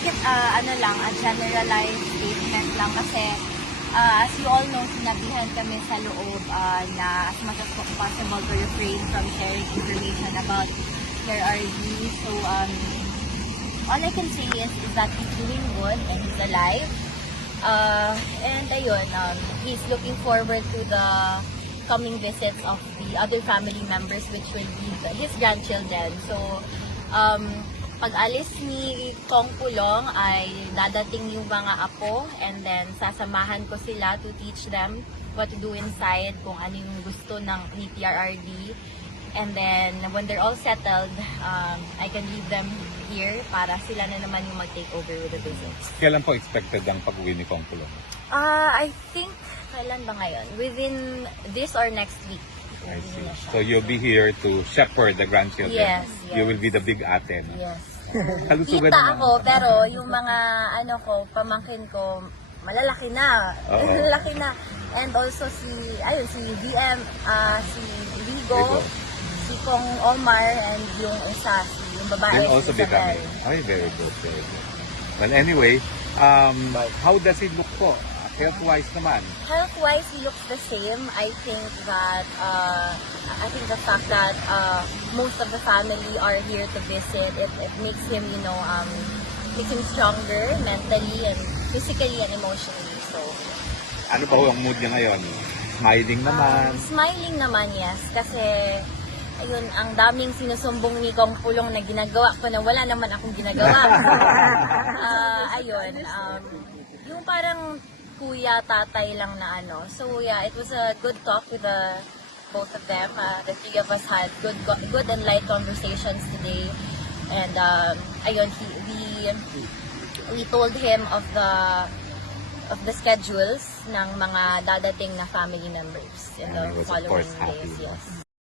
make it ano lang, a generalized statement lang kasi as you all know, sinabihan kami sa loob na as much as possible to refrain from sharing information about their RD. So all I can say is that he's doing good and he's alive. And ayun, he's looking forward to the coming visits of the other family members, which will be his grandchildren. So, pag alis ni Kong Pulong ay dadating yung mga apo, and then sasamahan ko sila to teach them what to do inside, kung ano yung gusto ni PRRD. And then, when they're all settled, I can leave them here para sila na naman yung mag-take over with the visits. Kailan po expected ang pag-uwi ni Kong Pulong? I think, kailan ba ngayon? Within this or next week. I see. So you'll be here to shepherd the grandchildren? Yes, You yes. will be the big ate, no? Yes. Kalusugan Kita naman. ako, pero yung mga pamangkin ko, malalaki na. Oo. Malalaki na. And also si VM, si Rigo, si Kong Omar, and yung isa, yung babae, They'll also si be Isabel. coming. Ay, very good, very good. Well, anyway, how does it look po? Health-wise naman. Health-wise, he looks the same. I think that the fact that most of the family are here to visit, it makes him, makes him stronger mentally and physically and emotionally. So, Ano ba ang mood niya ngayon? Smiling naman. smiling naman, yes. Kasi, ayun, ang daming sinusumbong ni Kong Pulong na ginagawa ko na wala naman akong ginagawa. Ayun, yung parang kuya, tatay lang na ano. So yeah, it was a good talk with both of them. The three of us had good and light conversations today. And ayun, we told him of the schedules ng mga dadating na family members in And the he was, of following course, happy. days. Yes.